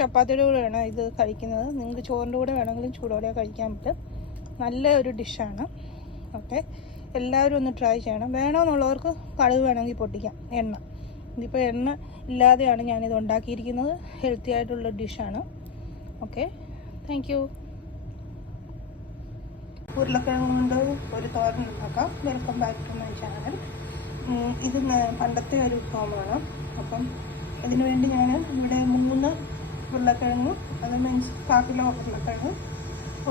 ചപ്പാത്തിയുടെ കൂടെയാണ് ഇത് കഴിക്കുന്നത്. നിങ്ങൾക്ക് ചോറിൻ്റെ കൂടെ വേണമെങ്കിലും ചൂടോടെ കഴിക്കാൻ പറ്റും. നല്ല ഒരു ഡിഷാണ്. ഓക്കെ, എല്ലാവരും ഒന്ന് ട്രൈ ചെയ്യണം. വേണമെന്നുള്ളവർക്ക് കടുക് വേണമെങ്കിൽ പൊട്ടിക്കാം. എണ്ണ ഇതിപ്പോൾ എണ്ണ ഇല്ലാതെയാണ് ഞാനിത് ഉണ്ടാക്കിയിരിക്കുന്നത്. ഹെൽത്തി ആയിട്ടുള്ള ഡിഷാണ്. Okay, thank you. ഉരുളക്കിഴങ്ങ് കൊണ്ട് ഒരു തോരൻ ഉണ്ടാക്കാം. Welcome back to my channel. ഇത് പണ്ടത്തെ ഒരു ഫോമാണ്. അപ്പം ഇതിനു വേണ്ടി ഞാൻ ഇവിടെ 3 ഉരുളക്കിഴങ്ങും, അത് മീൻസ് 1/4 കിലോ ഉരുളക്കിഴങ്ങും,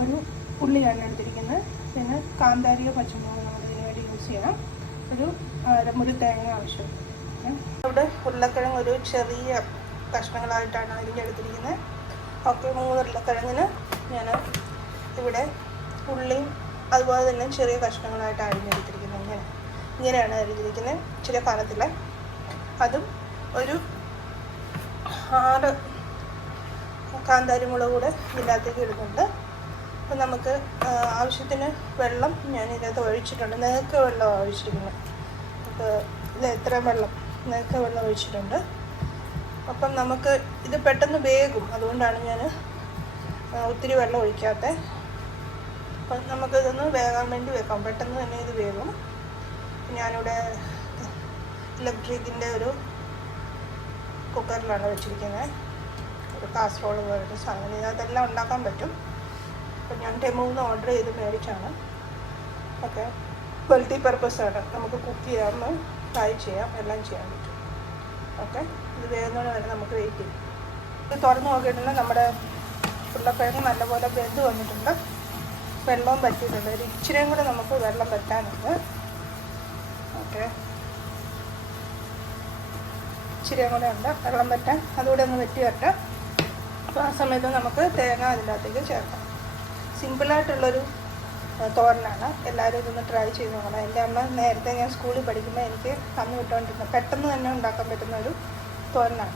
ഒരു ഉള്ളിയാണ് എടുത്തിരിക്കുന്നത്. പിന്നെ കാന്താരിയോ പച്ചമുളകോ ഇതിനു വേണ്ടി യൂസ് ചെയ്യാം. ഒരു അരമുറി തേങ്ങ ആവശ്യം. ഇവിടെ ഉരുളക്കിഴങ്ങ് ഒരു ചെറിയ കഷ്ണങ്ങളായിട്ടാണ് അരിഞ്ഞെടുത്തിരിക്കുന്നത്. ഓക്കെ, 3 ഉരുളക്കിഴങ്ങിന് ഞാൻ ഇവിടെ ഉള്ളിയും അതുപോലെ തന്നെ ചെറിയ കഷ്ണങ്ങളായിട്ട് അരിഞ്ഞെടുത്തിരിക്കുന്നത്. ഇങ്ങനെയാണ് അരിഞ്ഞിരിക്കുന്നത്. ഇച്ചിരി കനത്തിൽ. അതും ഒരു 6 കാന്താരി മുളക് കൂടെ ഇതിനകത്തേക്ക് ഇടുന്നുണ്ട്. അപ്പം നമുക്ക് ആവശ്യത്തിന് വെള്ളം ഞാൻ ഇതിനകത്ത് ഒഴിച്ചിട്ടുണ്ട്. നേർക്ക വെള്ളം ഒഴിച്ചിരിക്കുന്നത്. അപ്പോൾ ഇത് എത്ര വെള്ളം നേർക്ക വെള്ളം ഒഴിച്ചിട്ടുണ്ട്. അപ്പം നമുക്ക് ഇത് പെട്ടെന്ന് വേകും. അതുകൊണ്ടാണ് ഞാൻ ഒത്തിരി വെള്ളം ഒഴിക്കാത്തത്. അപ്പം നമുക്കിതൊന്ന് വേകാൻ വേണ്ടി വെക്കാം. പെട്ടെന്ന് തന്നെ ഇത് വേകും. ഞാനിവിടെ ഇലക്ട്രിക്കിൻ്റെ ഒരു കുക്കറിലാണ് വെച്ചിരിക്കുന്നത്. ഒരു കാസറോള് പോലത്തെ സാധനം. അതെല്ലാം ഉണ്ടാക്കാൻ പറ്റും. അപ്പം ഞാൻ ടെമൂന്ന് ഓർഡർ ചെയ്ത് മേടിച്ചാണ്. Okay, multi പർപ്പസാണ്. നമുക്ക് കുക്ക് ചെയ്യാം, ഫ്രൈ ചെയ്യാം, എല്ലാം ചെയ്യാൻ പറ്റും. ഓക്കെ, ഇത് വേകുന്നതിന് വരെ നമുക്ക് വെയിറ്റ് ചെയ്യും. ഇത് തുറന്ന് നോക്കിയിട്ടുണ്ടെങ്കിൽ നമ്മുടെ ഉരുളക്കിഴങ്ങ് നല്ലപോലെ വെന്ത് വന്നിട്ടുണ്ട്. വെള്ളവും പറ്റിയിട്ടുണ്ട്. ഒരു ഇച്ചിരിയും കൂടെ നമുക്ക് വെള്ളം പറ്റാനുണ്ട്. ഓക്കെ, ഇച്ചിരിയും കൂടെ ഉണ്ട് വെള്ളം പറ്റാൻ. അതുകൂടെ ഒന്ന് വെറ്റി വരട്ടെ. അപ്പോൾ ആ സമയത്ത് നമുക്ക് തേങ്ങ അതിൻ്റെ അകത്തേക്ക് ചേർക്കാം. സിമ്പിളായിട്ടുള്ളൊരു തോരനാണ്. എല്ലാവരും ഇതൊന്ന് ട്രൈ ചെയ്ത് നോക്കണം. എൻ്റെ അമ്മ നേരത്തെ ഞാൻ സ്കൂളിൽ പഠിക്കുമ്പോൾ എനിക്ക് തന്നു വിട്ടുകൊണ്ടിരുന്നത് പെട്ടെന്ന് തന്നെ ഉണ്ടാക്കാൻ പറ്റുന്ന ഒരു തോരനാണ്.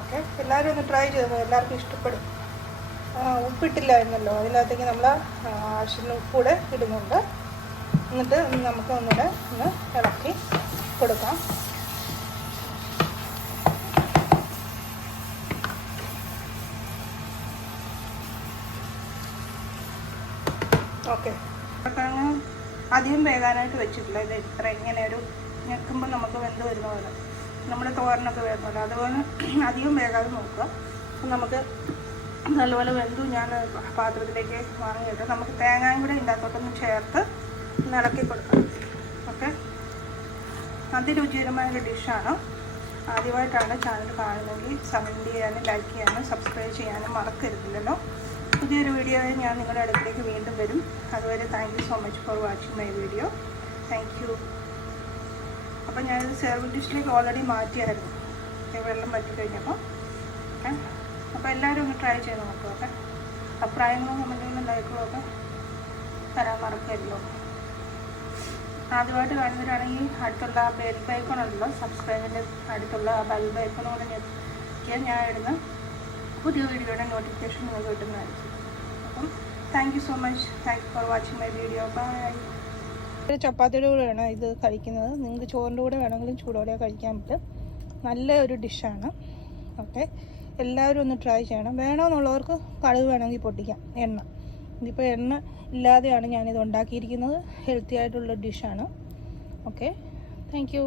ഓക്കെ, എല്ലാവരും ഒന്ന് ട്രൈ ചെയ്ത് നോക്കാം. എല്ലാവർക്കും ഇഷ്ടപ്പെടും. ഉപ്പിട്ടില്ല എന്നല്ലോ, അതിനകത്തേക്ക് നമ്മൾ ആവശ്യത്തിന് ഉപ്പൂടെ ഇടുന്നുണ്ട്. എന്നിട്ട് നമുക്ക് ഒന്നുകൂടെ ഒന്ന് ഇളക്കി കൊടുക്കാം. ഓക്കെ, ഉരുളക്കിഴങ്ങ് അധികം വേകാനായിട്ട് വെച്ചിട്ടില്ല. ഇത് ഇത്ര ഇങ്ങനെ ഒരു ഞെക്കുമ്പോൾ നമുക്ക് വെന്ത് വരുന്ന പോലെ നമ്മുടെ തോരനൊക്കെ വേകുമല്ലോ, അതുപോലെ അധികം വേകാതെ നോക്കുക. നമുക്ക് നല്ലപോലെ വെന്തു ഞാൻ പാത്രത്തിലേക്ക് വാങ്ങിയിട്ട് നമുക്ക് തേങ്ങയും കൂടെ ഇതിനകത്തോട്ടൊന്ന് ചേർത്ത് ഇളക്കി കൊടുക്കാം. ഓക്കെ, അതിരുചികരമായൊരു ഡിഷാണ്. ആദ്യമായിട്ടാണ് ചാനൽ കാണുന്നതെങ്കിൽ കമൻറ്റ് ചെയ്യാനും ലൈക്ക് ചെയ്യാനും സബ്സ്ക്രൈബ് ചെയ്യാനും മറക്കരുതില്ലല്ലോ. പുതിയൊരു വീഡിയോയിൽ ഞാൻ നിങ്ങളുടെ അടുത്തേക്ക് വീണ്ടും വരും. അതുവരെ thank you so much for watching my video. Thank you. അപ്പോൾ ഞാനിത് സെർവിങ് ഡിഷിലേക്ക് ഓൾറെഡി മാറ്റിയായിരുന്നു വെള്ളം പറ്റി കഴിഞ്ഞപ്പോൾ. ഓക്കെ, അപ്പോൾ എല്ലാവരും ഒന്ന് ട്രൈ ചെയ്ത് നോക്കുക. ഓക്കെ, അഭിപ്രായങ്ങളും കമൻറ്റുകളും ലൈക്കുകളും ഒക്കെ തരാൻ മറക്കരുതല്ലോ. ആദ്യമായിട്ട് കാണുന്നവരാണെങ്കിൽ അടുത്തുള്ള ആ ബെൽ ഐക്കൺ ഉണ്ടല്ലോ, സബ്സ്ക്രൈബിൻ്റെ അടുത്തുള്ള ആ ബെൽ ഐക്കൺ കൂടെ ഞെക്കിയാൽ ഞാൻ ഇടുന്ന പുതിയ വീഡിയോയുടെ നോട്ടിഫിക്കേഷൻ നിങ്ങൾക്ക് കിട്ടുന്നതായിരിക്കും. അപ്പം thank you so much. Thank you for watching my video. Bye. ചപ്പാത്തിയുടെ കൂടെയാണ് ഇത് കഴിക്കുന്നത്. നിങ്ങൾക്ക് ചോറിൻ്റെ കൂടെ വേണമെങ്കിലും ചൂടോടെ കഴിക്കാൻ പറ്റും. നല്ല ഒരു ഡിഷാണ്. ഓക്കെ, എല്ലാവരും ഒന്ന് ട്രൈ ചെയ്യണം. വേണമെന്നുള്ളവർക്ക് കടുക് വേണമെങ്കിൽ പൊട്ടിക്കാം. എണ്ണ ഇതിപ്പോൾ എണ്ണ ഇല്ലാതെയാണ് ഞാനിത് ഉണ്ടാക്കിയിരിക്കുന്നത്. ഹെൽത്തി ആയിട്ടുള്ള ഡിഷാണ്. Okay, thank U.